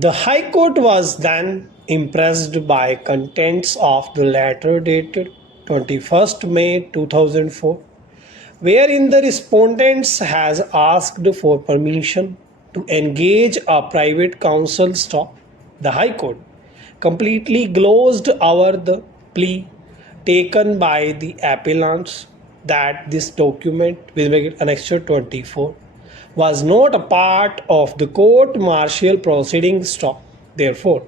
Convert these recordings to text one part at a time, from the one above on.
The High Court was then impressed by contents of the letter dated 21st May 2004, wherein the respondents has asked for permission to engage a private counsel. The High Court completely glozed over the plea taken by the appellants that this document with annexure 24 was not a part of the court martial proceedings. Therefore,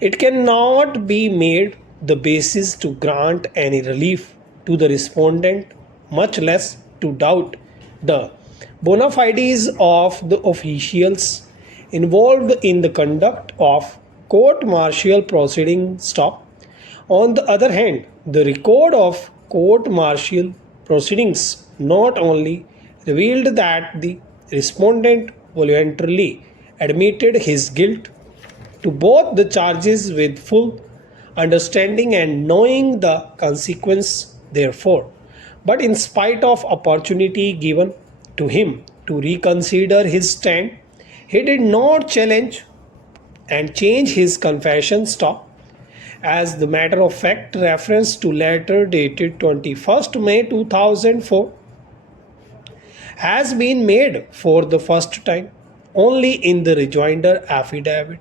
it cannot be made the basis to grant any relief to the respondent, much less to doubt the bona fides of the officials involved in the conduct of court martial proceedings. On the other hand, the record of court martial proceedings not only revealed that the respondent voluntarily admitted his guilt to both the charges with full understanding and knowing the consequence therefore, but in spite of opportunity given to him to reconsider his stand, he did not challenge and change his confession. As the matter of fact, reference to letter dated 21st May 2004 has been made for the first time only in the rejoinder affidavit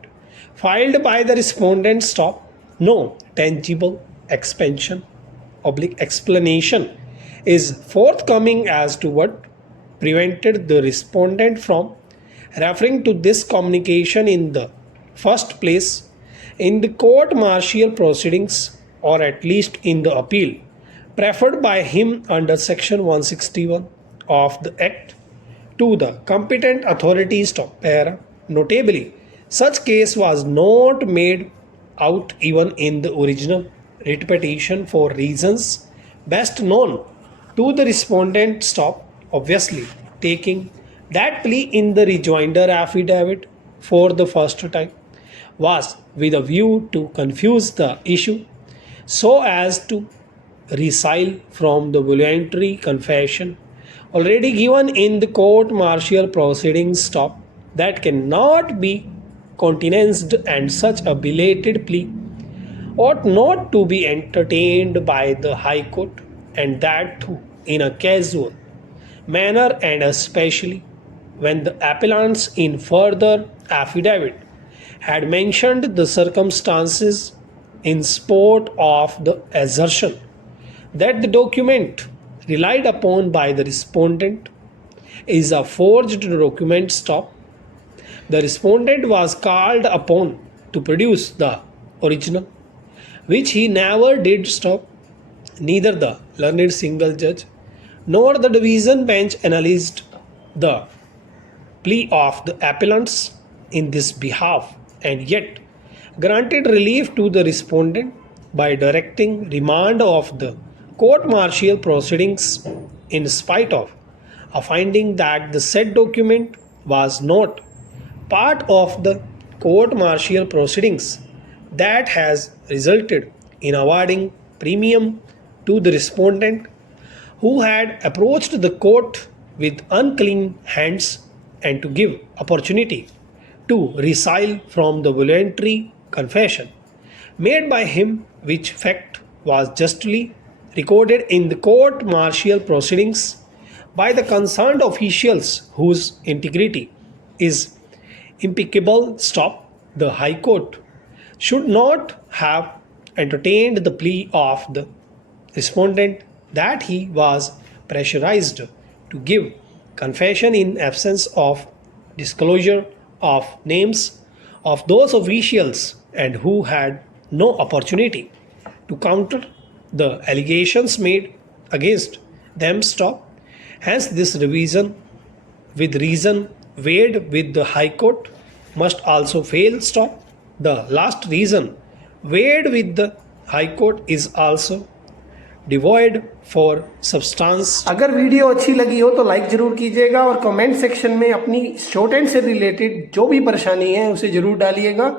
filed by the respondent. No tangible explanation is forthcoming as to what prevented the respondent from referring to this communication in the first place in the court martial proceedings, or at least in the appeal preferred by him under section 161 of the act to the competent authorities. Notably, such case was not made out even in the original writ petition for reasons best known to the respondent. Obviously, taking that plea in the rejoinder affidavit for the first time was with a view to confuse the issue so as to recoil from the voluntary confession already given in the court martial proceedings. That cannot be countenanced, and such a belated plea ought not to be entertained by the High Court, and that too in a casual manner, and especially when the appellants in further affidavit had mentioned the circumstances in support of the assertion that the document relied upon by the respondent is a forged document. The respondent was called upon to produce the original, which he never did. Neither the learned single judge nor the division bench analyzed the plea of the appellants in this behalf, and yet granted relief to the respondent by directing remand of the court martial proceedings in spite of a finding that the said document was not part of the court martial proceedings. That has resulted in awarding premium to the respondent who had approached the court with unclean hands, and to give opportunity to recoil from the voluntary confession made by him, which fact was justly recorded in the court martial proceedings by the concerned officials whose integrity is impeccable. The High Court should not have entertained the plea of the respondent that he was pressurized to give confession in absence of disclosure of names of those officials and who had no opportunity to counter the allegations made against them. Hence, this reason weighed with the High Court must also fail. The last reason weighed with the High Court is also devoid for substance. अगर video अच्छी लगी हो तो like जरूर कीजिएगा और comment section में अपनी शॉर्टहैंड से रिलेटेड जो भी परेशानी है उसे जरूर डालिएगा।